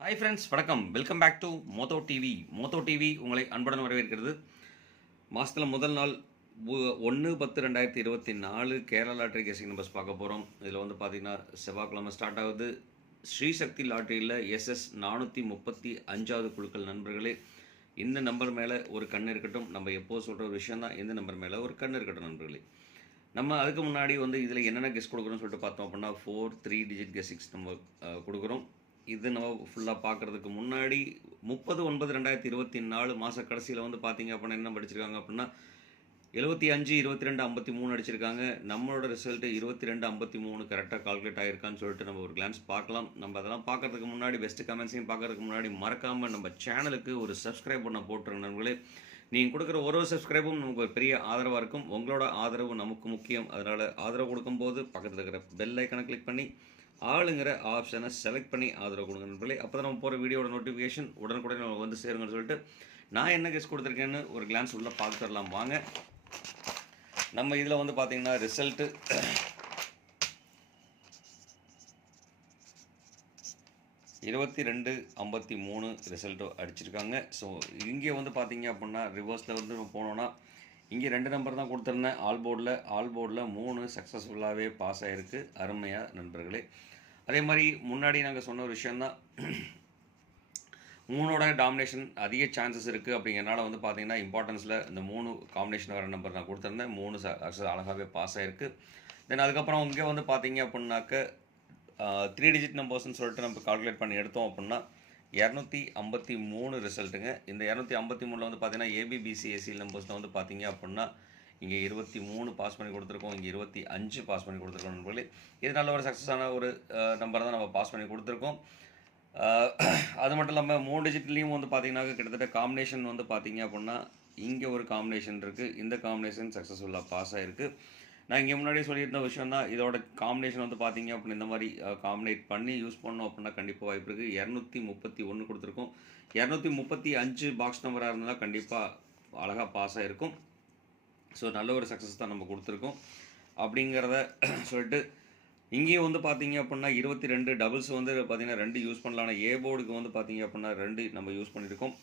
Hi friends வணக்கம். Welcome back to மோத்தோ TV மோத்தோ TV உங்களை அன்புடன் வரவேற்கிறது. மாதத்தில் முதல் நாள் ஒன்று பத்து ரெண்டாயிரத்தி இருபத்தி நாலு கேரளா லாட்ரி கேசிங் நம்பர்ஸ் பார்க்க போகிறோம் இதில் வந்து பார்த்தீங்கன்னா செவ்வாய்க்கிழமை ஸ்டார்ட் ஆகுது. ஸ்ரீசக்தி லாட்ரியில் எஸ்எஸ் நானூற்றி முப்பத்தி அஞ்சாவது குழுக்கள் நண்பர்களே இந்த நம்பர் மேலே ஒரு கண் இருக்கட்டும். நம்ம எப்போது சொல்கிற ஒரு விஷயம் தான் இந்த நம்பர் மேலே ஒரு கண் இருக்கட்டும் நண்பர்களே. நம்ம அதுக்கு முன்னாடி வந்து இதில் என்னென்ன கெஸ் கொடுக்குறோம்னு சொல்லிட்டு பார்த்தோம் அப்படின்னா ஃபோர் த்ரீ டிஜிட் கெஸ்ஸிங்ஸ் நம்ம கொடுக்குறோம். இது நம்ம ஃபுல்லாக பார்க்குறதுக்கு முன்னாடி முப்பது ஒன்பது ரெண்டாயிரத்தி இருபத்தி நாலு மாத கடைசியில் வந்து பார்த்தீங்க அப்படின்னா என்ன படிச்சிருக்காங்க அப்படின்னா எழுபத்தி அஞ்சு இருபத்தி ரெண்டு ஐம்பத்தி மூணு அடிச்சிருக்காங்க. நம்மளோட ரிசல்ட்டு இருபத்தி ரெண்டு ஐம்பத்தி மூணு கரெக்டாக கால்குலேட் ஆகிருக்கான்னு சொல்லிட்டு நம்ம ஒரு கிளான்ஸ் பார்க்கலாம். நம்ம அதெல்லாம் பார்க்கறதுக்கு முன்னாடி பெஸ்ட் கமெண்ட்ஸையும் பார்க்குறதுக்கு முன்னாடி மறக்காமல் நம்ம சேனலுக்கு ஒரு சப்ஸ்கிரைப் பண்ண போட்டுருங்க நண்பர்களே. நீங்கள் கொடுக்குற ஒரு ஒரு சப்ஸ்கிரைபும் நமக்கு ஒரு பெரிய ஆதரவாக இருக்கும். உங்களோட ஆதரவு நமக்கு முக்கியம். அதனால் ஆதரவு கொடுக்கும்போது பக்கத்தில் இருக்கிற பெல் ஐக்கனை கிளிக் பண்ணி ஆளுங்கிற ஆப்ஷனை செலக்ட் பண்ணி ஆதரவு கொடுங்க நண்பர்களே. அப்போ தான் நம்ம போகிற வீடியோட நோட்டிஃபிகேஷன் உடனுக்குடன் நம்ம வந்து சேருங்கன்னு சொல்லிட்டு நான் என்ன கெஸ்ட் கொடுத்துருக்கேன்னு ஒரு கிளான்ஸ் உள்ளே பார்த்துடலாம் வாங்க. நம்ம இதில் வந்து பார்த்தீங்கன்னா ரிசல்ட்டு இருபத்தி ரெண்டு ஐம்பத்தி மூணு ரிசல்ட்டு அடிச்சிருக்காங்க. ஸோ இங்கே வந்து பார்த்தீங்க அப்படின்னா ரிவர்ஸில் வந்து நம்ம போனோன்னா இங்கே ரெண்டு நம்பர் தான் கொடுத்துருந்தேன். ஆல் போர்டில் ஆல் போர்டில் மூணு சக்ஸஸ்ஃபுல்லாகவே பாஸ் ஆகிருக்கு அருமையாக நண்பர்களே. அதே மாதிரி முன்னாடி நாங்கள் சொன்ன ஒரு விஷயந்தான் மூணோட டாமினேஷன் அதிக சான்சஸ் இருக்குது அப்படிங்கிறனால வந்து பார்த்தீங்கன்னா இம்பார்ட்டன்ஸில் இந்த மூணு காம்பினேஷன் வர நம்பர் நான் கொடுத்துருந்தேன். மூணு சக்ஸஸ் அழகாகவே பாஸ் ஆகிருக்கு தென் அதுக்கப்புறம் இங்கே வந்து பார்த்தீங்க அப்படின்னாக்க த்ரீ டிஜிட் நம்பர்ஸ்னு சொல்லிட்டு நம்ம கால்குலேட் பண்ணி எடுத்தோம் அப்படின்னா இரநூத்தி ஐம்பத்தி மூணு ரிசல்ட்டுங்க இந்த இரநூத்தி ஐம்பத்தி மூணில் வந்து பார்த்தீங்கன்னா ஏபிபிசிஎஸ்சி நம்பர்ஸில் வந்து பார்த்தீங்க அப்படின்னா இங்கே இருபத்தி மூணு பாஸ் பண்ணி கொடுத்துருக்கோம் இங்கே இருபத்தி அஞ்சு பாஸ் பண்ணி கொடுத்துருக்கோம் நண்பர்களே. இது நல்ல ஒரு சக்ஸஸான ஒரு நம்பர் தான் நம்ம பாஸ் பண்ணி கொடுத்துருக்கோம். அது மட்டும் இல்லாமல் மூணு டிஜிட்லேயும் வந்து பார்த்திங்கனாக்கா கிட்டத்தட்ட காம்பினேஷன் வந்து பார்த்தீங்க அப்படின்னா இங்கே ஒரு காம்பினேஷன் இருக்குது இந்த காம்பினேஷன் சக்ஸஸ்ஃபுல்லாக பாஸ் ஆகிருக்கு நான் இங்கே முன்னாடி சொல்லியிருந்த விஷயம் தான் இதோட காம்பினேஷன் வந்து பார்த்தீங்க அப்படின்னா இந்த மாதிரி காம்பினேட் பண்ணி யூஸ் பண்ணோம் அப்படின்னா கண்டிப்பாக வாய்ப்பு இருக்குது இரநூத்தி முப்பத்தி ஒன்று கொடுத்துருக்கோம். இரநூத்தி முப்பத்தி அஞ்சு பாக்ஸ் நம்பராக இருந்தால் கண்டிப்பாக அழகாக பாஸ் ஆகிருக்கும் ஸோ நல்ல ஒரு சக்ஸஸ் தான் நம்ம கொடுத்துருக்கோம். அப்படிங்கிறத சொல்லிட்டு இங்கேயும் வந்து பார்த்தீங்க அப்படின்னா இருபத்தி ரெண்டு டபுள்ஸ் வந்து பார்த்தீங்கன்னா ரெண்டு யூஸ் பண்ணலாம் ஆனால் ஏ போர்டுக்கு வந்து பார்த்தீங்க அப்படின்னா ரெண்டு நம்ம யூஸ் பண்ணியிருக்கோம்.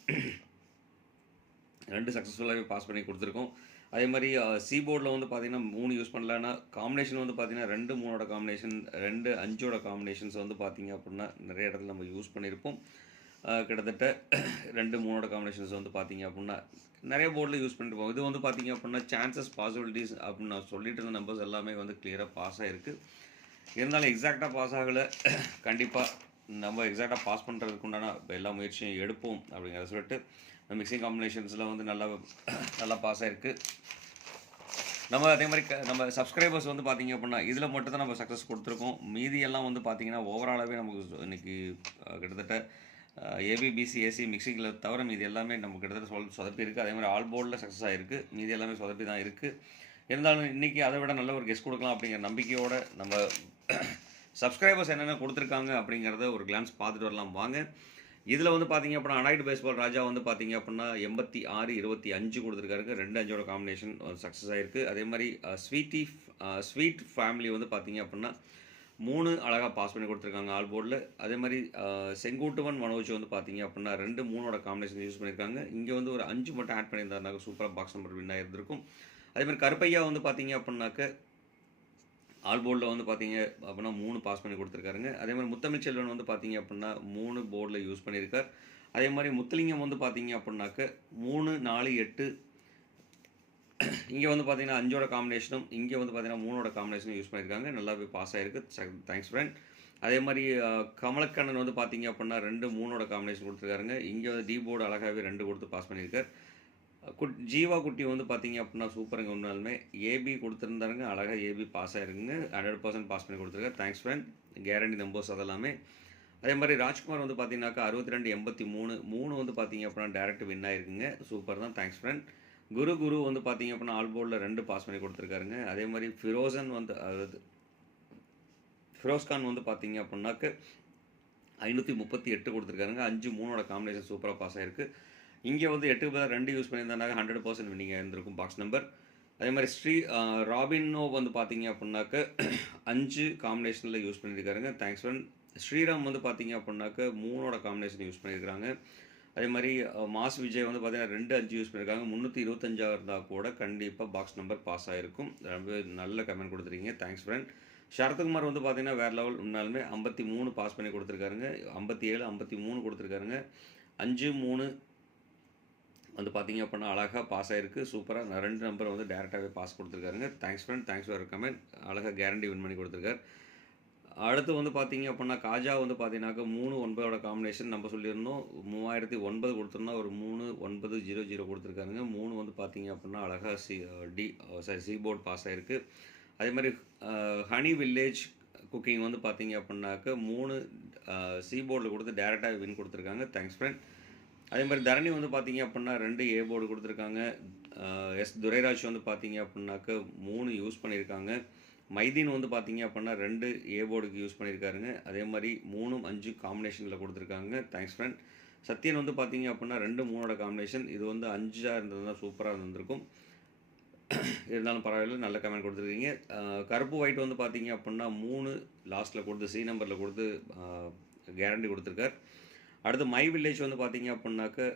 ரெண்டு சக்ஸஸ்ஃபுல்லாகவே பாஸ் பண்ணி கொடுத்துருக்கோம். அதே மாதிரி சி போர்டில் வந்து பார்த்திங்கன்னா மூணு யூஸ் பண்ணலன்னா காம்பினேஷன் வந்து பார்த்தீங்கன்னா ரெண்டு மூணோட காம்பினேஷன் ரெண்டு அஞ்சோட காம்பினேஷன்ஸ் வந்து பார்த்தீங்க அப்படின்னா நிறைய இடத்துல நம்ம யூஸ் பண்ணியிருப்போம். கிட்டத்தட்ட ரெண்டு மூணோட காம்பினேஷன்ஸ் வந்து பார்த்தீங்க அப்படின்னா நிறைய போர்டில் யூஸ் பண்ணிட்டு பண்ணிருப்போம். இது வந்து பார்த்தீங்க அப்படின்னா சான்சஸ் பாசிபிலிட்டிஸ் அப்படின்னு நான் சொல்லிட்டு இருந்த நம்பர்ஸ் எல்லாமே வந்து கிளியராக பாஸ் ஆகிருக்கு இருந்தாலும் எக்ஸாக்டாக பாஸ் ஆகலை. கண்டிப்பாக நம்ம எக்ஸாக்டாக பாஸ் பண்ணுறதுக்கு உண்டான எல்லா முயற்சியும் எடுப்போம் அப்படிங்கிறத சொல்லிட்டு இந்த மிக்சிங் காம்பினேஷன்ஸில் வந்து நல்லா நல்லா பாஸ் ஆகிருக்கு நம்ம அதே மாதிரி க- நம்ம சப்ஸ்கிரைபர்ஸ் வந்து பார்த்திங்க அப்படின்னா இதில் மட்டும் தான் நம்ம சக்ஸஸ் கொடுத்துருக்கோம். மீதி எல்லாம் வந்து பார்த்திங்கன்னா ஓவராலாகவே நமக்கு இன்றைக்கி கிட்டத்தட்ட ஏபிபிசி ஏசி மிக்சிங்கில் தவிர மீதி எல்லாமே நம்ம கிட்டத்தட்ட சொல் சொதப்பி இருக்குது அதே மாதிரி ஆல் போர்டில் சக்ஸஸ் ஆகிருக்கு மீதி எல்லாமே சொதப்பி தான் இருக்குது இருந்தாலும் இன்றைக்கி அதை விட நல்ல ஒரு கெஸ்ட் கொடுக்கலாம் அப்படிங்கிற நம்பிக்கையோடு நம்ம சப்ஸ்கிரைபர்ஸ் என்னென்ன கொடுத்துருக்காங்க அப்படிங்கிறத ஒரு கிளான்ஸ் பார்த்துட்டு வரலாம். வாங்க. இதில் வந்து பார்த்தீங்க அப்படின்னா அனாய்டு பேஸ்பால் ராஜா வந்து பார்த்தீங்க அப்படின்னா எண்பத்தி ஆறு இருபத்தி அஞ்சு கொடுத்துருக்காருங்க. ரெண்டு அஞ்சோட காம்பினேஷன் சக்ஸஸ் ஆகிருக்கு அதே மாதிரி ஸ்வீட்டி ஸ்வீட் ஃபேமிலி வந்து பார்த்தீங்க அப்படின்னா மூணு அழகாக பாஸ் பண்ணி கொடுத்துருக்காங்க ஆல் போர்டில் அதே மாதிரி செங்கோட்டுவன் மனோஜ் வந்து பார்த்தீங்க அப்படின்னா ரெண்டு மூணோட காம்பினேஷன் யூஸ் பண்ணியிருக்காங்க இங்கே வந்து ஒரு அஞ்சு மட்டும் ஆட் பண்ணியிருந்தாருனாக்க சூப்பராக பாக்ஸ் நம்பர் வின் ஆகிருந்திருக்கும் அதே மாதிரி கருப்பையா வந்து பார்த்தீங்க அப்படின்னாக்க ஆல் போர்டில் வந்து பார்த்தீங்க அப்படின்னா மூணு பாஸ் பண்ணி கொடுத்துருக்காருங்க. அதே மாதிரி முத்தமிழ் செல்வன் வந்து பார்த்தீங்க அப்படின்னா மூணு போர்டில் யூஸ் பண்ணியிருக்கார். அதே மாதிரி முத்துலிங்கம் வந்து பார்த்தீங்க அப்படின்னாக்க மூணு நாலு எட்டு இங்கே வந்து பார்த்தீங்கன்னா அஞ்சோட காம்பினேஷனும் இங்கே வந்து பார்த்தீங்கன்னா மூணோட காம்பினேஷனும் யூஸ் பண்ணியிருக்காங்க. நல்லாவே பாஸ் ஆகிருக்கு தேங்க்ஸ் ஃப்ரெண்ட் அதே மாதிரி கமலக்கண்ணன் வந்து பார்த்தீங்க அப்படின்னா ரெண்டு மூணோட காம்பினேஷன் கொடுத்துருக்காருங்க. இங்கே வந்து டி போர்டு அழகாகவே ரெண்டு கொடுத்து பாஸ் பண்ணியிருக்கார். குட் ஜீவா குட்டி வந்து பார்த்தீங்க அப்படின்னா சூப்பருங்க உண்மையாலுமே. ஏபி கொடுத்துருந்தாருங்க. அழகாக ஏபி பாஸ் ஆகிருக்குங்க ஹண்ட்ரட் பர்சன்ட் பாஸ் பண்ணி கொடுத்துருக்காரு. தேங்க்ஸ் ஃப்ரெண்ட் கேரண்டி நம்பர்ஸ் அதெல்லாமே. அதே மாதிரி ராஜ்குமார் வந்து பார்த்தீங்கன்னாக்கா அறுபத்தி ரெண்டு எண்பத்தி மூணு மூணு வந்து பார்த்தீங்க அப்படின்னா டேரக்ட் வின் ஆயிருக்குங்க. சூப்பர் தான். தேங்க்ஸ் ஃப்ரெண்ட் குரு குரு வந்து பார்த்தீங்க அப்படின்னா ஆல் போர்டில் ரெண்டு பாஸ் பண்ணி கொடுத்துருக்காருங்க. அதே மாதிரி ஃபிரோசன் வந்து அதாவது ஃபிரோஸ்கான் வந்து பார்த்தீங்க அப்படின்னாக்க ஐநூற்றி முப்பத்தி எட்டு கொடுத்துருக்காருங்க. அஞ்சு மூணோட காம்பினேஷன் சூப்பராக பாஸ் ஆகிருக்கு இங்கே வந்து எட்டு பேர் ரெண்டு யூஸ் பண்ணியிருந்தாங்க ஹண்ட்ரட் பர்சன்ட் வின்னிங் இருந்திருக்கும் பாக்ஸ் நம்பர் அதே மாதிரி ஸ்ரீ ராபின்னோ வந்து பார்த்தீங்க அப்படின்னாக்க அஞ்சு காம்பினேஷனில் யூஸ் பண்ணியிருக்காருங்க. தேங்க்ஸ் ஃப்ரெண்ட் ஸ்ரீராம் வந்து பார்த்தீங்க அப்படின்னாக்க மூணோட காம்பினேஷன் யூஸ் பண்ணியிருக்காங்க அதே மாதிரி மாஸ் விஜய் வந்து பார்த்தீங்கன்னா ரெண்டு அஞ்சு யூஸ் பண்ணியிருக்காங்க முந்நூற்றி இருபத்தஞ்சாக இருந்தால் கூட கண்டிப்பாக பாக்ஸ் நம்பர் பாஸ் ஆகிருக்கும் ரொம்ப நல்ல கமெண்ட் கொடுத்துருக்கீங்க. தேங்க்ஸ் ஃப்ரெண்ட் சரத்குமார் வந்து பார்த்தீங்கன்னா வேறு லெவல் முன்னாலுமே ஐம்பத்தி மூணு பாஸ் பண்ணி கொடுத்துருக்காருங்க. ஐம்பத்தி ஏழு ஐம்பத்தி மூணு கொடுத்துருக்காருங்க. அஞ்சு மூணு வந்து பார்த்தீங்க அப்படின்னா அழகாக பாஸ் ஆகிருக்கு சூப்பராக ரெண்டு நம்பர் வந்து டேரெக்டாகவே pass கொடுத்துருக்காருங்க. Thanks friend thanks for comment அழகாக கேரண்டி வின் பண்ணி கொடுத்துருக்காரு. அடுத்து வந்து பார்த்தீங்க அப்படின்னா காஜா வந்து பார்த்தீங்கன்னாக்கா மூணு ஒன்பதோட காம்பினேஷன் நம்ம சொல்லியிருந்தோம். மூவாயிரத்தி ஒன்பது கொடுத்துருந்தோம் ஒரு மூணு ஒன்பது ஜீரோ ஜீரோ கொடுத்துருக்காருங்க. மூணு வந்து பார்த்தீங்க அப்படின்னா அழகாக C D sorry C board pass ஆகிருக்கு அதே மாதிரி ஹனி வில்லேஜ் குக்கிங் வந்து பார்த்தீங்க அப்படின்னாக்க மூணு சி போர்டில் கொடுத்து டேரெக்டாக வின் கொடுத்துருக்காங்க. தேங்க்ஸ் ஃப்ரெண்ட் அதே மாதிரி தரணி வந்து பார்த்தீங்க அப்படின்னா ரெண்டு ஏ போர்டு கொடுத்துருக்காங்க. எஸ் துரைராஜ் வந்து பார்த்தீங்க அப்படின்னாக்க மூணு யூஸ் பண்ணியிருக்காங்க. மைதீன் வந்து பார்த்தீங்க அப்படின்னா ரெண்டு ஏ போர்டுக்கு யூஸ் பண்ணியிருக்காருங்க. அதே மாதிரி மூணும் அஞ்சு காம்பினேஷனில் கொடுத்துருக்காங்க. தேங்க்ஸ் ஃப்ரெண்ட் சத்யன் வந்து பார்த்தீங்க அப்படின்னா ரெண்டு மூணோட காம்பினேஷன் இது வந்து அஞ்சாக இருந்ததுன்னா சூப்பராக இருந்திருக்கும். இருந்தாலும் பரவாயில்ல நல்ல கமெண்ட் கொடுத்துருக்கீங்க. கருப்பு ஒயிட் வந்து பார்த்தீங்க அப்படின்னா மூணு லாஸ்ட்டில் கொடுத்து சி நம்பரில் கொடுத்து கேரண்டி கொடுத்துருக்கார். அடுத்து மை வில்லேஜ் வந்து பார்த்தீங்க அப்படின்னாக்க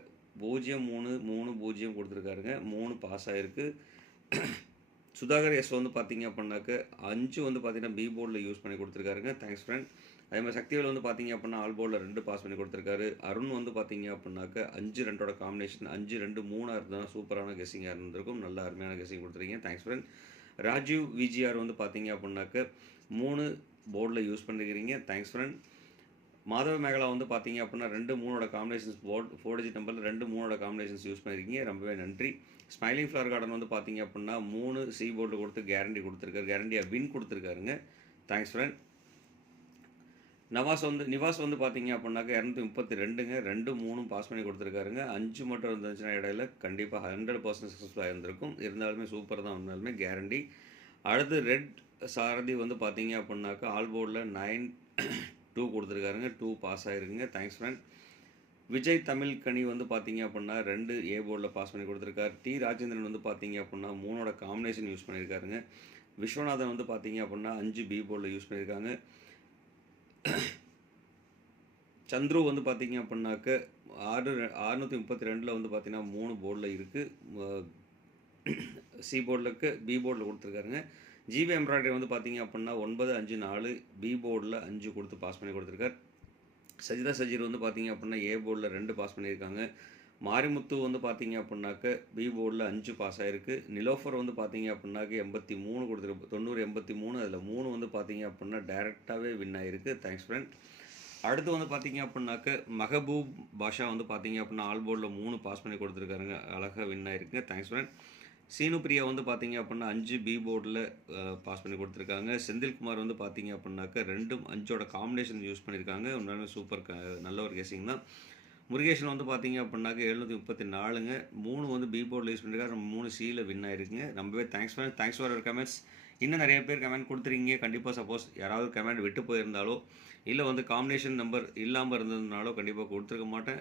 பூஜ்ஜியம் மூணு மூணு பூஜ்ஜியம் கொடுத்துருக்காருங்க. மூணு பாஸ் ஆகிருக்கு சுதாகர் எஸ் வந்து பார்த்தீங்க அப்படின்னாக்க அஞ்சு வந்து பார்த்தீங்கன்னா பி போர்டில் யூஸ் பண்ணி கொடுத்துருக்காருங்க. தேங்க்ஸ் ஃப்ரெண்ட் அதே மாதிரி சக்திவேல் வந்து பார்த்தீங்க அப்படின்னா ஆல் போர்டில் ரெண்டு பாஸ் பண்ணி கொடுத்துருக்காரு. அருண் வந்து பார்த்தீங்க அப்படின்னாக்க அஞ்சு ரெண்டோட காம்பினேஷன் அஞ்சு ரெண்டு மூணாக இருந்தால் சூப்பரான கெஸ்ஸிங்காக இருந்திருக்கும். நல்ல அருமையான கெஸிங் கொடுத்துருக்கீங்க. தேங்க்ஸ் ஃப்ரெண்ட் ராஜீவ் விஜிஆர் வந்து பார்த்தீங்க அப்படின்னாக்க மூணு போர்டில் யூஸ் பண்ணிருக்கிறீங்க தேங்க்ஸ் ஃப்ரெண்ட் மாதவ மேகலா வந்து பார்த்தீங்க அப்படின்னா ரெண்டு மூணோட காம்பினேஷன்ஸ் போர்ட் ஃபோர் டிஜிட் நம்பரில் ரெண்டு மூணோட காம்பினேஷன்ஸ் யூஸ் பண்ணியிருக்கீங்க ரொம்பவே நன்றி. ஸ்மைலிங் ஃப்ளவர் கார்டன் வந்து பார்த்தீங்க அப்படின்னா மூணு சி போர்டு கொடுத்து கேரண்டி கொடுத்துருக்காரு. கேரண்டியாக வின் கொடுத்துருக்காருங்க. தேங்க்ஸ் ஃப்ரெண்ட் நவாஸ் வந்து நிவாஸ் வந்து பார்த்தீங்க அப்படின்னாக்க இரநூத்தி முப்பத்தி ரெண்டுங்க. ரெண்டு மூணும் பாஸ் பண்ணி கொடுத்துருக்காருங்க. அஞ்சு மட்டும் இருந்துச்சுன்னா இடையில கண்டிப்பாக ஹண்ட்ரட் பர்சன்ட் சக்ஸஸ்ஃபுல்லாக இருந்திருக்கும் இருந்தாலுமே சூப்பர் தான் இருந்தாலுமே கேரண்டி அடுத்து ரெட் சாரதி வந்து பார்த்தீங்க அப்படின்னாக்கா ஆல் போர்டில் நைன் டூ கொடுத்துருக்காருங்க. டூ பாஸ் ஆகிருக்குங்க தேங்க்ஸ் ஃப்ரெண்ட் விஜய் தமிழ் கனி வந்து பார்த்தீங்க அப்படின்னா ரெண்டு ஏ போர்டில் பாஸ் பண்ணி கொடுத்துருக்காரு. டி ராஜேந்திரன் வந்து பார்த்தீங்க அப்படின்னா மூணோட காம்பினேஷன் யூஸ் பண்ணியிருக்காருங்க. விஸ்வநாதன் வந்து பார்த்தீங்க அப்படின்னா அஞ்சு பி போர்டில் யூஸ் பண்ணியிருக்காங்க. சந்துரு வந்து பார்த்தீங்க அப்படின்னாக்க ஆறு அறுநூற்றி முப்பத்தி ரெண்டில் வந்து பார்த்தீங்கன்னா மூணு போர்டில் இருக்குது சி போர்டிலுக்கு பி போர்டில் கொடுத்துருக்காருங்க. ஜிபி எம்ப்ராய்டரி வந்து பார்த்தீங்க அப்படின்னா ஒன்பது அஞ்சு நாலு பி போர்டில் அஞ்சு கொடுத்து பாஸ் பண்ணி கொடுத்துருக்காரு. சஜிதா சஜீர் வந்து பார்த்தீங்க அப்படின்னா ஏ போர்டில் ரெண்டு பாஸ் பண்ணியிருக்காங்க. மாரிமுத்து வந்து பார்த்தீங்க அப்படின்னாக்க பி போர்டில் அஞ்சு பாஸ் ஆகிருக்கு நிலோஃபர் வந்து பார்த்தீங்க அப்படின்னாக்க எண்பத்தி மூணு கொடுத்துருக்கு தொண்ணூறு எண்பத்தி மூணு அதில் மூணு வந்து பார்த்தீங்க அப்படின்னா டேரெக்டாகவே வின் ஆகிருக்கு தேங்க்ஸ் ஃப்ரெண்ட் அடுத்து வந்து பார்த்தீங்க அப்படின்னாக்க மஹபூப் பாஷா வந்து பார்த்தீங்க அப்படின்னா ஆல் போர்டில் மூணு பாஸ் பண்ணி கொடுத்துருக்காருங்க. அழகாக வின் ஆகிருக்குங்க தேங்க்ஸ் ஃப்ரெண்ட் சீனு பிரியா வந்து பார்த்தீங்க அப்படின்னா அஞ்சு பி போர்டில் பாஸ் பண்ணி கொடுத்துருக்காங்க. செந்தில்குமார் வந்து பார்த்தீங்க அப்படின்னாக்க ரெண்டும் அஞ்சோட காம்பினேஷன் யூஸ் பண்ணியிருக்காங்க. உண்மையான சூப்பர் க நல்ல ஒரு கேசிங் தான். முருகேஷன் வந்து பார்த்தீங்க அப்படின்னாக்க எழுநூற்றி முப்பத்தி நாலுங்க. மூணு வந்து பி போர்டில் யூஸ் பண்ணியிருக்காரு. மூணு சியில் வின் ஆயிருக்குங்க. ரொம்பவே thanks for thanks for comments இன்னும் நிறைய பேர் கமெண்ட் கொடுத்துருக்கீங்க. கண்டிப்பாக சப்போஸ் யாராவது கமெண்ட் விட்டு போயிருந்தாலோ இல்லை வந்து காம்பினேஷன் நம்பர் இல்லாமல் இருந்ததுனாலோ கண்டிப்பாக கொடுத்துருக்க மாட்டேன்.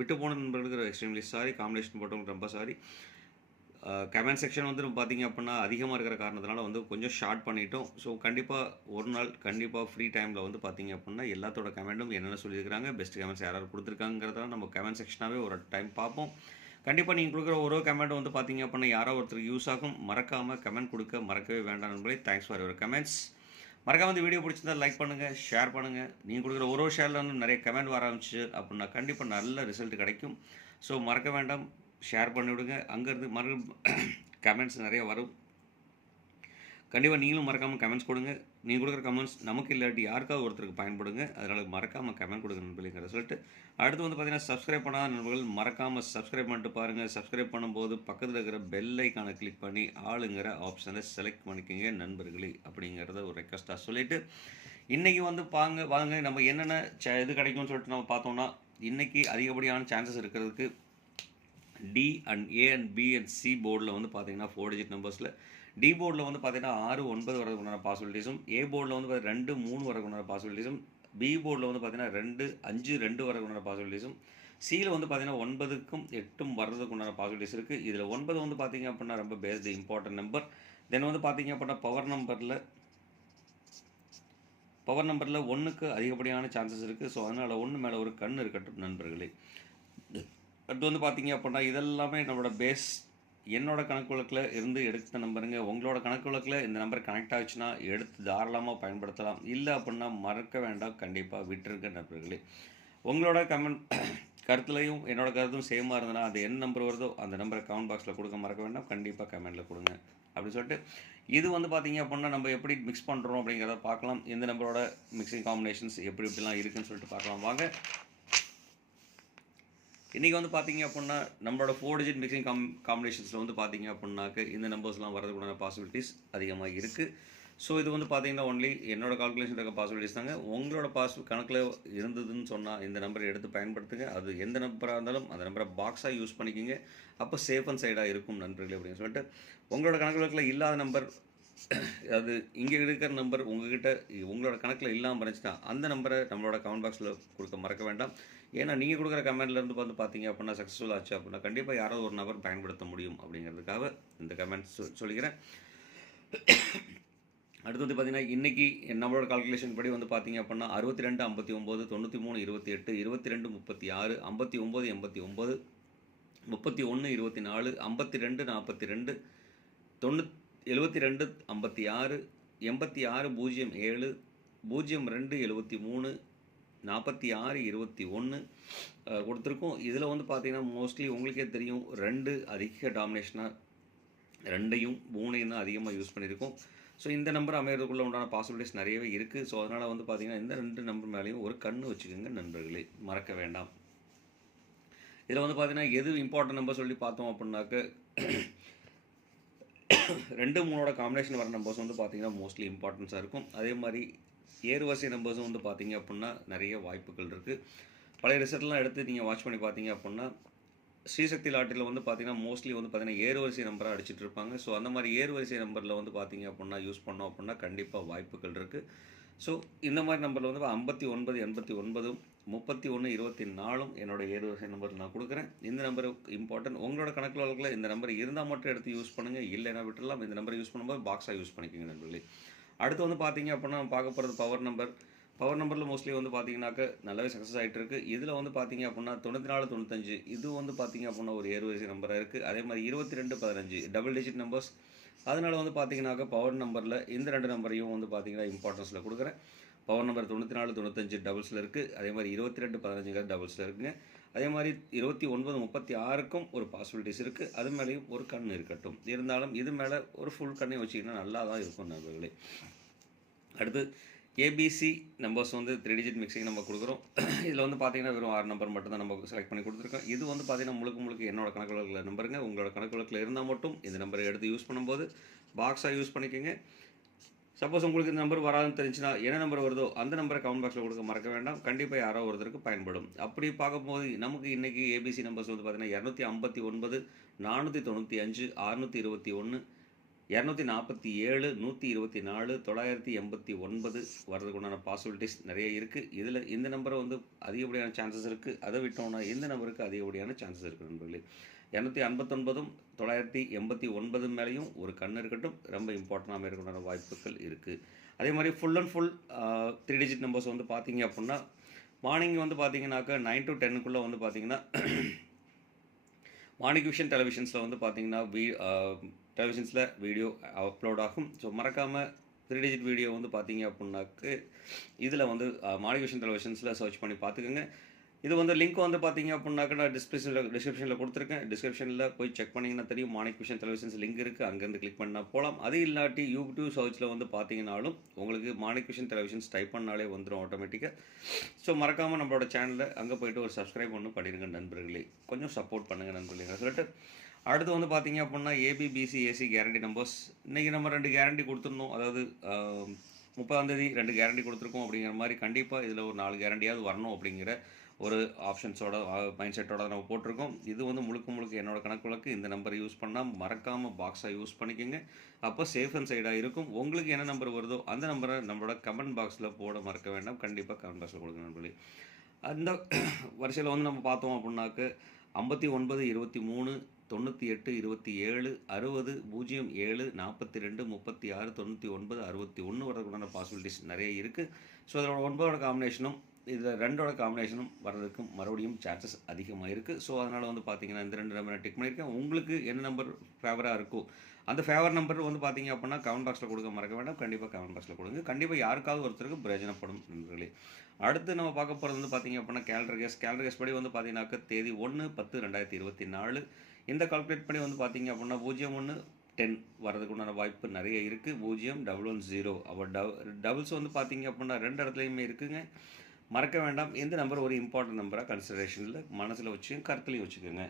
விட்டு போன நண்பர்களுக்கு எக்ஸ்ட்ரீம்லி சாரி காம்பினேஷன் போட்டவங்களுக்கு ரொம்ப சாரி கமெண்ட் செக்ஷன் வந்து பார்த்தீங்க அப்படின்னா அதிகமாக இருக்கிற காரணத்தினால வந்து கொஞ்சம் ஷார்ட் பண்ணிட்டோம். ஸோ கண்டிப்பாக ஒரு நாள் கண்டிப்பாக ஃப்ரீ டைமில் வந்து பார்த்தீங்க அப்படின்னா எல்லாத்தோட கமெண்ட்டும் என்னென்ன சொல்லியிருக்காங்க பெஸ்ட் கமெண்ட்ஸ் யாராவது கொடுத்துருக்காங்கிறதால நம்ம கமெண்ட் செக்ஷனாகவே ஒரு டைம் பார்ப்போம். கண்டிப்பாக நீங்கள் கொடுக்குற ஒரு கமெண்ட் வந்து பார்த்தீங்க அப்படின்னா யாரோ ஒருத்தருக்கு யூஸ் ஆகும். மறக்காமல் கமெண்ட் கொடுக்க மறக்கவே வேண்டாம் நண்பர்களே. தேங்க்ஸ் ஃபார் யுவர் கமெண்ட்ஸ் மறக்காம இந்த வீடியோ பிடிச்சிருந்தா லைக் பண்ணுங்கள் ஷேர் பண்ணுங்கள் நீங்கள் கொடுக்குற ஒரு ஒரு ஷேரில் வந்து நிறைய கமெண்ட் வர ஆரம்பிச்சு அப்படின்னா கண்டிப்பாக நல்ல ரிசல்ட் கிடைக்கும். ஸோ மறக்க வேண்டாம். ஷேர் பண்ணிவிடுங்க. அங்கேருந்து மறுபடியும் கமெண்ட்ஸ் நிறைய வரும். கண்டிப்பாக நீங்களும் மறக்காமல் கமெண்ட்ஸ் கொடுங்க. நீங்கள் கொடுக்குற கமெண்ட்ஸ் நமக்கு இல்லாட்டி யாருக்காவது ஒருத்தருக்கு பயன்படுங்க. அதனால் மறக்காமல் கமெண்ட் கொடுங்க நண்பர்களுங்கிற சொல்லிட்டு அடுத்து வந்து பார்த்தீங்கன்னா சப்ஸ்கிரைப் பண்ணாத நண்பர்கள் மறக்காமல் சப்ஸ்கிரைப் பண்ணிட்டு பாருங்கள் சப்ஸ்கிரைப் பண்ணும்போது பக்கத்தில் இருக்கிற பெல் ஐக்கானை கிளிக் பண்ணி ஆளுங்கிற ஆப்ஷனை செலக்ட் பண்ணிக்கோங்க நண்பர்களே அப்படிங்கிறத ஒரு ரெக்வஸ்ட்டாக சொல்லிவிட்டு இன்றைக்கி வந்து பாங்க வாங்க நம்ம என்னென்ன ச இது கிடைக்கும்னு சொல்லிட்டு நம்ம பார்த்தோம்னா இன்றைக்கி அதிகப்படியான சான்சஸ் இருக்கிறதுக்கு D and A and B and C போர்டில் வந்து பார்த்தீங்கன்னா ஃபோர் டிஜிட் நம்பர்ஸில் டி போர்டில் வந்து பார்த்தீங்கன்னா ஆறு ஒன்பது வரதுக்குண்டான பாசிபிலிட்டிஸும் ஏ போர்டில் வந்து பார்த்தீங்கன்னா ரெண்டு மூணு வரதுக்குண்டான பாசிபிலிட்டிஸும் பி போர்டில் வந்து பார்த்தீங்கன்னா ரெண்டு அஞ்சு ரெண்டு வரதுக்குண்டான பாசிபிலிட்டிஸும் சியில் வந்து பார்த்தீங்கன்னா ஒன்பதுக்கும் எட்டும் வர்றதுக்கு உண்டான பாசிபிலிட்டிஸ் இருக்குது இதில் ஒன்பது வந்து பார்த்தீங்க அப்படின்னா ரொம்ப பேஸ்டு இம்பார்ட்டன்ட் நம்பர் தென் வந்து பார்த்தீங்க அப்படின்னா பவர் நம்பரில் பவர் நம்பரில் ஒன்றுக்கு அதிகப்படியான சான்சஸ் இருக்குது ஸோ அதனால் ஒன்று மேலே ஒரு கண் இருக்கட்டும் நண்பர்களே. அடுத்து வந்து பார்த்தீங்க அப்படின்னா இதெல்லாமே நம்மளோட பேஸ் என்னோட கணக்கு வழக்கில் இருந்து எடுத்த நம்பருங்க. உங்களோட கணக்கு வழக்கில் இந்த நம்பர் கனெக்ட் ஆச்சுன்னா எடுத்து தாராளமாக பயன்படுத்தலாம். இல்லை அப்படின்னா மறக்க வேண்டாம். கண்டிப்பாக விட்டுருக்க நண்பர்களே. உங்களோட கமெண்ட் கருத்துலையும் என்னோட கருத்தும் சேமாக இருந்ததுன்னா அது என்ன நம்பர் வருதோ அந்த நம்பரை கமெண்ட் பாக்ஸில் கொடுக்க மறக்க வேண்டாம். கண்டிப்பாக கமெண்ட்டில் கொடுங்க. அப்படின்னு சொல்லிட்டு இது வந்து பார்த்தீங்க அப்படின்னா நம்ம எப்படி மிக்ஸ் பண்ணுறோம் அப்படிங்கிறத பார்க்கலாம். எந்த நம்பரோட மிக்சிங் காம்பினேஷன்ஸ் எப்படி இப்படிலாம் இருக்குன்னு சொல்லிட்டு பார்க்கலாம். வாங்க இன்றைக்கி வந்து பார்த்தீங்க அப்படின்னா நம்மளோட ஃபோர் டிஜிட் மிக்சிங் காம் காம்பினேஷன்ஸில் வந்து பார்த்தீங்க அப்படின்னாக்க இந்த நம்பர்ஸ்லாம் வரதுக்குண்டான பாசிபிலிட்டிஸ் அதிகமாக இருக்குது ஸோ இது வந்து பார்த்தீங்கன்னா ஒன்லி என்னோட கால்குலேஷன் இருக்க பாசிபிலிட்டிஸ் தாங்க. உங்களோட பாஸ் கணக்கில் இருந்ததுன்னு சொன்னால் இந்த நம்பரை எடுத்து பயன்படுத்துங்க. அது எந்த நம்பராக இருந்தாலும் அந்த நம்பரை பாக்ஸாக யூஸ் பண்ணிக்கிங்க. அப்போ சேஃப் அண்ட் சைடாக இருக்கும் நண்பர்களே அப்படின்னு சொல்லிட்டு உங்களோட கணக்கில் இல்லாத நம்பர் அது இங்கே இருக்கிற நம்பர் உங்ககிட்ட உங்களோட கணக்கில் இல்லாமல் இருந்துச்சுன்னா அந்த நம்பரை நம்மளோட கமெண்ட் பாக்ஸில் கொடுக்க மறக்க வேண்டாம். ஏன்னா நீங்கள் கொடுக்குற கமெண்ட்லேருந்து வந்து பார்த்தீங்க அப்படின்னா சக்ஸஸ்ஃபுல் ஆச்சு அப்படின்னா கண்டிப்பாக யாராவது ஒரு நபர் பயன்படுத்த முடியும் அப்படிங்கிறதுக்காக இந்த கமெண்ட்ஸ் சொல்லிக்கிறேன். அடுத்து வந்து பார்த்தீங்கன்னா இன்றைக்கி நம்மளோட கால்குலேஷன் படி வந்து பார்த்தீங்க அப்படின்னா அறுபத்தி ரெண்டு ஐம்பத்தி ஒம்பது தொண்ணூற்றி மூணு இருபத்தி எட்டு இருபத்தி ரெண்டு முப்பத்தி ஆறு ஐம்பத்தி ஒம்பது எண்பத்தி ஒம்பது முப்பத்தி ஒன்று இருபத்தி நாலு ஐம்பத்தி ரெண்டு நாற்பத்தி ரெண்டு தொண்ணூ எழுபத்தி ரெண்டு ஐம்பத்தி ஆறு எண்பத்தி ஆறு பூஜ்ஜியம் ஏழு பூஜ்ஜியம் ரெண்டு எழுபத்தி மூணு நாற்பத்தி ஆறு இருபத்தி ஒன்று கொடுத்துருக்கோம். இதில் வந்து பார்த்தீங்கன்னா மோஸ்ட்லி உங்களுக்கே தெரியும் ரெண்டு அதிக டாமினேஷனாக ரெண்டையும் மூணையும் தான் அதிகமாக யூஸ் பண்ணியிருக்கோம். ஸோ இந்த நம்பர் அமைகிறதுக்குள்ள உண்டான பாசிபிலிட்டிஸ் நிறையவே இருக்குது ஸோ அதனால் வந்து பார்த்தீங்கன்னா இந்த ரெண்டு நம்பர் மேலேயும் ஒரு கண்ணு வச்சுக்கோங்க நண்பர்களே. மறக்க வேண்டாம். இதில் வந்து பார்த்தீங்கன்னா எது இம்பார்ட்டன்ட் நம்பர் சொல்லி பார்த்தோம் அப்படின்னாக்க ரெண்டு மூணோட காம்பினேஷன் வர நம்பர்ஸ் வந்து பார்த்தீங்கன்னா மோஸ்ட்லி இம்பார்ட்டன்ஸாக இருக்கும். அதே மாதிரி ஏறுவரிசை நம்பர்ஸும் வந்து பார்த்தீங்க அப்படின்னா நிறைய வாய்ப்புகள் இருக்குது பழைய ரிசல்ட்லாம் எடுத்து நீங்கள் வாட்ச் பண்ணி பார்த்தீங்க அப்படின்னா ஸ்ரீசக்தி லாட்டரியில் வந்து பார்த்தீங்கன்னா மோஸ்ட்லி வந்து பார்த்தீங்கன்னா ஏறுவரிசை நம்பராக அடிச்சிட்டு இருப்பாங்க. ஸோ அந்த மாதிரி ஏறுவரிசை நம்பரில் வந்து பார்த்தீங்க அப்படின்னா யூஸ் பண்ணோம் அப்படின்னா கண்டிப்பாக வாய்ப்புகள் இருக்குது ஸோ இந்த மாதிரி நம்பரில் வந்து ஐம்பத்தி ஒன்பது எண்பத்தி ஒன்பதும் முப்பத்தி ஒன்று இருபத்தி நாலும் என்னோட ஏறுவரிசை நம்பர் நான் கொடுக்குறேன். இந்த நம்பர் இம்பார்ட்டன்ட் உங்களோட கணக்கில் வழக்கில் இந்த நம்பர் இருந்தால் மட்டும் எடுத்து யூஸ் பண்ணுங்கள் இல்லைன்னா விட்டுலாம் இந்த நம்பர் யூஸ் பண்ணும்போது பாக்ஸாக யூஸ் பண்ணிக்கோங்க நண்பர்களே. அடுத்து வந்து பார்த்தீங்க அப்படின்னா நம்ம பார்க்க போகிறது பவர் நம்பர் பவர் நம்பரில் மோஸ்ட்லி வந்து பார்த்தீங்கன்னாக்க நல்லாவே சக்ஸஸ் ஆகிட்டு இருக்கு. இதில் வந்து பார்த்தீங்க அப்படின்னா தொண்ணூற்றி நாலு தொண்ணூத்தஞ்சு. இது வந்து பார்த்தீங்க அப்படின்னா ஒரு ஏறுவரிசை நம்பராக இருக்குது அதே மாதிரி இருபத்தி ரெண்டு பதினஞ்சு. டபுள் டிஜிட் நம்பர்ஸ் அதனால் வந்து பார்த்தீங்கன்னாக்க பவர் நம்பரில் இந்த ரெண்டு நம்பரையும் வந்து பார்த்தீங்கன்னா இம்பார்ட்டன்ஸில் கொடுக்குறேன். பவர் நம்பர் தொண்ணூற்றி நாலு தொண்ணூத்தஞ்சு டபுள்ஸில் இருக்குது அதே மாதிரி இருபத்தி ரெண்டு பதினஞ்சுங்கிற டபுள்ஸில் இருக்குங்க. அதே மாதிரி இருபத்தி ஒன்பது முப்பத்தி ஆறுக்கும் ஒரு பாசிபிலிட்டிஸ் இருக்குது அது மேலேயும் ஒரு கண் இருக்கட்டும். இருந்தாலும் இது மேலே ஒரு ஃபுல் கண்ணை வச்சிங்கன்னா நல்லா தான் இருக்கும் நண்பர்களே. அடுத்து ஏபிசி நம்பர்ஸ் வந்து த்ரீ டிஜிட் மிக்சிங் நம்ம கொடுக்குறோம். இதில் வந்து பார்த்தீங்கன்னா வெறும் ஆறு நம்பர் மட்டும் தான் நம்ம செலக்ட் பண்ணி கொடுத்துருக்கோம். இது வந்து பார்த்தீங்கன்னா முழுக்க முழுக்க என்னோட கணக்கு நம்பருங்க உங்களோட கணக்கு வழக்கில் இருந்தால் மட்டும் இந்த நம்பரை எடுத்து யூஸ் பண்ணும்போது பாக்ஸாக யூஸ் பண்ணிக்கோங்க. சப்போஸ் உங்களுக்கு இந்த நம்பர் வராதுன்னு தெரிஞ்சுன்னா என்ன நம்பர் வருதோ அந்த நம்பரை கமெண்ட் பாக்ஸில் கொடுக்க மறக்க வேண்டாம். கண்டிப்பாக யாரோ ஒருத்தருக்கு பயன்படும். அப்படி பார்க்கும்போது நமக்கு இன்றைக்கி ஏபிசி நம்பர்ஸ் வந்து பார்த்தீங்கன்னா இரநூத்தி ஐம்பத்தி ஒன்பது நானூற்றி தொண்ணூற்றி அஞ்சு அறுநூற்றி இருபத்தி ஒன்று இரநூத்தி நாற்பத்தி ஏழு நூற்றி இருபத்தி நாலு தொள்ளாயிரத்தி எண்பத்தி ஒன்பது வர்றதுக்கு உண்டான பாசிபிலிட்டிஸ் நிறைய இருக்குது இதில் இந்த நம்பரை வந்து அதிகப்படியான சான்சஸ் இருக்குது அதை விட்டோம்னா இந்த நம்பருக்கு அதிகப்படியான சான்சஸ் இருக்குது நண்பர்களே. இரநூத்தி ஐம்பத்தொன்பதும் தொள்ளாயிரத்தி எண்பத்தி ஒன்பது மேலேயும் ஒரு கண் இருக்கட்டும். ரொம்ப இம்பார்ட்டண்டாக இருக்கக்கூடிய வாய்ப்புகள் இருக்குது அதே மாதிரி full and full three digit numbers வந்து பார்த்தீங்க அப்படின்னா மார்னிங் வந்து பார்த்தீங்கன்னாக்கா நைன் டு டென்னுக்குள்ளே வந்து பார்த்தீங்கன்னா மார்னிங் விஷன் டெலிவிஷன்ஸில் வந்து பார்த்தீங்கன்னா வீ டெலிவிஷன்ஸில் வீடியோ அப்லோட் ஆகும். ஸோ மறக்காமல் த்ரீ டிஜிட் வீடியோ வந்து பார்த்தீங்க அப்படின்னாக்கு இதில் வந்து மார்னிங் விஷன் டெலிவிஷன்ஸில் சர்ச் பண்ணி பார்த்துக்கோங்க இது வந்து லிங்க் வந்து பார்த்தீங்க அப்படின்னாக்க நான் டிஸ்கிரிப்ஷனில் டிஸ்கிரிப்ஷனில் கொடுத்துருக்கேன். டிஸ்கிரிப்ஷனில் போய் செக் பண்ணிங்கன்னா தெரியும். மாணிக் விஷன் டெலிவிஷன்ஸ் லிங்க் இருக்குது அங்கேருந்து கிளிக் பண்ணால் போகலாம் அது இல்லாட்டி யூடியூப் சர்ச்சில் வந்து பார்த்தீங்கனாலும் உங்களுக்கு மாணிக் விஷன் டெலிவிஷன்ஸ் டைப் பண்ணாலே வந்துடும் ஆட்டோமேட்டிக்காக ஸோ மறக்காமல் நம்மளோட சேனலில் அங்கே போயிட்டு ஒரு சப்ஸ்கிரைப் ஒன்று பண்ணிடுங்க நண்பர்களே. கொஞ்சம் சப்போர்ட் பண்ணுங்கள் நண்பர்களே. சொல்லிட்டு அடுத்து வந்து பார்த்தீங்க அப்படின்னா ஏபிபிசி ஏசி கேரண்டி நம்பர்ஸ் இன்றைக்கி நம்ம ரெண்டு கேரண்டி கொடுத்துருந்தோம் அதாவது முப்பதாந்தேதி ரெண்டு கேரண்டி கொடுத்துருக்கோம் அப்படிங்கிற மாதிரி கண்டிப்பாக இதில் ஒரு நாலு கேரண்டியாவது வரணும் அப்படிங்கிற ஒரு ஆப்ஷன்ஸோட மைண்ட் செட்டோட நம்ம போட்டிருக்கோம். இது வந்து முழுக்க முழுக்க என்னோட கணக்கு வழக்கு. இந்த நம்பரை யூஸ் பண்ணால் மறக்காமல் பாக்ஸாக யூஸ் பண்ணிக்கோங்க. அப்போ சேஃப் அண்ட் சைடாக இருக்கும். உங்களுக்கு என்ன நம்பர் வருதோ அந்த நம்பரை நம்மளோட கமெண்ட் பாக்ஸில் போட மறக்க வேண்டாம். கண்டிப்பாக கமெண்ட் பாக்ஸில் கொடுங்க நண்பர்களே. அந்த வரிசையில் வந்து நம்ம பார்த்தோம் அப்படின்னாக்க ஐம்பத்தி ஒன்பது இருபத்தி மூணு தொண்ணூற்றி எட்டு இருபத்தி ஏழு அறுபது பூஜ்ஜியம் ஏழு நாற்பத்தி ரெண்டு முப்பத்தி ஆறு தொண்ணூற்றி ஒன்பது அறுபத்தி ஒன்று வரதுக்குண்டான பாசிபிலிட்டிஸ் நிறைய இருக்குது ஸோ அதோட ஒன்பதோட காம்பினேஷனும் இதில் ரெண்டோட காம்பினேஷனும் வர்றதுக்கும் மறுபடியும் சான்சஸ் அதிகமாக இருக்குது ஸோ அதனால் வந்து பார்த்தீங்கன்னா இந்த ரெண்டு நம்பர் டிக் பண்ணியிருக்கேன். உங்களுக்கு என்ன நம்பர் ஃபேவராக இருக்கோ அந்த ஃபேவர் நம்பர் வந்து பார்த்தீங்க அப்படின்னா கமெண்ட் பாக்ஸில் கொடுக்க மறக்க வேண்டாம். கண்டிப்பாக கமெண்ட் பாக்ஸில் கொடுங்க. கண்டிப்பாக யாருக்காவது ஒருத்தருக்கு பிரயோஜனப்படும் நண்பர்களே. அடுத்து நம்ம பார்க்க போகிறது வந்து பார்த்தீங்க அப்படின்னா கேலண்டர் கேஸ் கேலண்டர் கேஸ் படி வந்து பார்த்தீங்கன்னாக்க தேதி ஒன்று பத்து ரெண்டாயிரத்தி இருபத்தி நாலு. இந்த கால்குலேட் பண்ணி வந்து பார்த்தீங்க அப்படின்னா பூஜ்ஜியம் ஒன்று டென் வரதுக்கு உண்டான வாய்ப்பு நிறைய இருக்குது பூஜ்ஜியம் டபுள் ஒன் ஜீரோ அவர் டபுள்ஸ் வந்து பார்த்தீங்க அப்படின்னா ரெண்டு இடத்துலையுமே இருக்குங்க. மறக்க வேண்டாம். எந்த நம்பர் ஒரு இம்பார்ட்டன்ட் நம்பராக கன்சிடரேஷனில் மனசில் வச்சு கருத்துலையும் வச்சுக்கோங்க.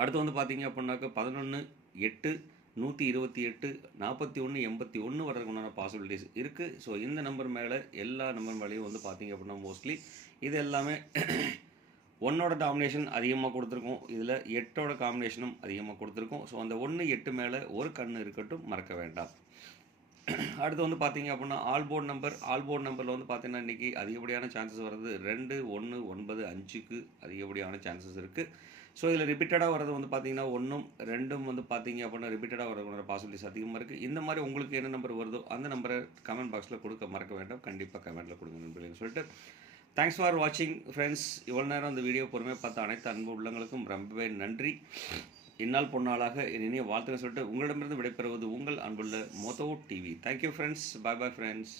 அடுத்து வந்து பார்த்தீங்க அப்படின்னாக்க பதினொன்று எட்டு நூற்றி இருபத்தி எட்டு நாற்பத்தி ஒன்று எண்பத்தி ஒன்று வரதுக்கு உண்டான பாசிபிலிட்டிஸ் இருக்குது ஸோ இந்த நம்பர் மேலே எல்லா நம்பர் மேலேயும் வந்து பார்த்தீங்க அப்படின்னா மோஸ்ட்லி இது எல்லாமே ஒன்னோட டாமினேஷன் அதிகமாக கொடுத்துருக்கோம். இதில் எட்டோட காம்பினேஷனும் அதிகமாக கொடுத்துருக்கோம். ஸோ அந்த ஒன்று எட்டு மேலே ஒரு கண் இருக்கட்டும் மறக்க வேண்டாம். அடுத்து வந்து பார்த்தீங்க அப்படின்னா ஆல்போர்ட் நம்பர் ஆல்போர்ட் நம்பரில் வந்து பார்த்தீங்கன்னா இன்றைக்கி அதிகப்படியான சான்சஸ் வர்றது ரெண்டு ஒன்று ஒன்பது அஞ்சுக்கு அதிகப்படியான சான்சஸ் இருக்குது ஸோ இதில் ரிப்பீட்டடாக வர்றது வந்து பார்த்தீங்கன்னா ஒன்றும் ரெண்டும் வந்து பார்த்தீங்க அப்படின்னா ரிப்பீட்டடாக வர பாசிபிலிட்டிஸ் அதிகமாக இருக்குது இந்த மாதிரி உங்களுக்கு என்ன நம்பர் வருதோ அந்த நம்பரை கமெண்ட் பாக்ஸில் கொடுக்க மறக்க வேண்டாம். கண்டிப்பாக கமெண்ட்டில் கொடுங்க நண்பர்கள்னு சொல்லிட்டு. தேங்க்ஸ் ஃபார் வாட்சிங் ஃப்ரெண்ட்ஸ் இவ்வளோ நேரம் அந்த வீடியோ பொறுமையாக பார்த்த அனைத்து அன்பு உள்ளங்களுக்கும் ரொம்பவே நன்றி. இந்நாள் பொன்னாளாக இனிய வாழ்த்துக்கள் சொல்லிட்டு உங்களிடமிருந்து விடைபெறுவது உங்கள் அன்புள்ள மொத்தவு TV thank you friends bye bye friends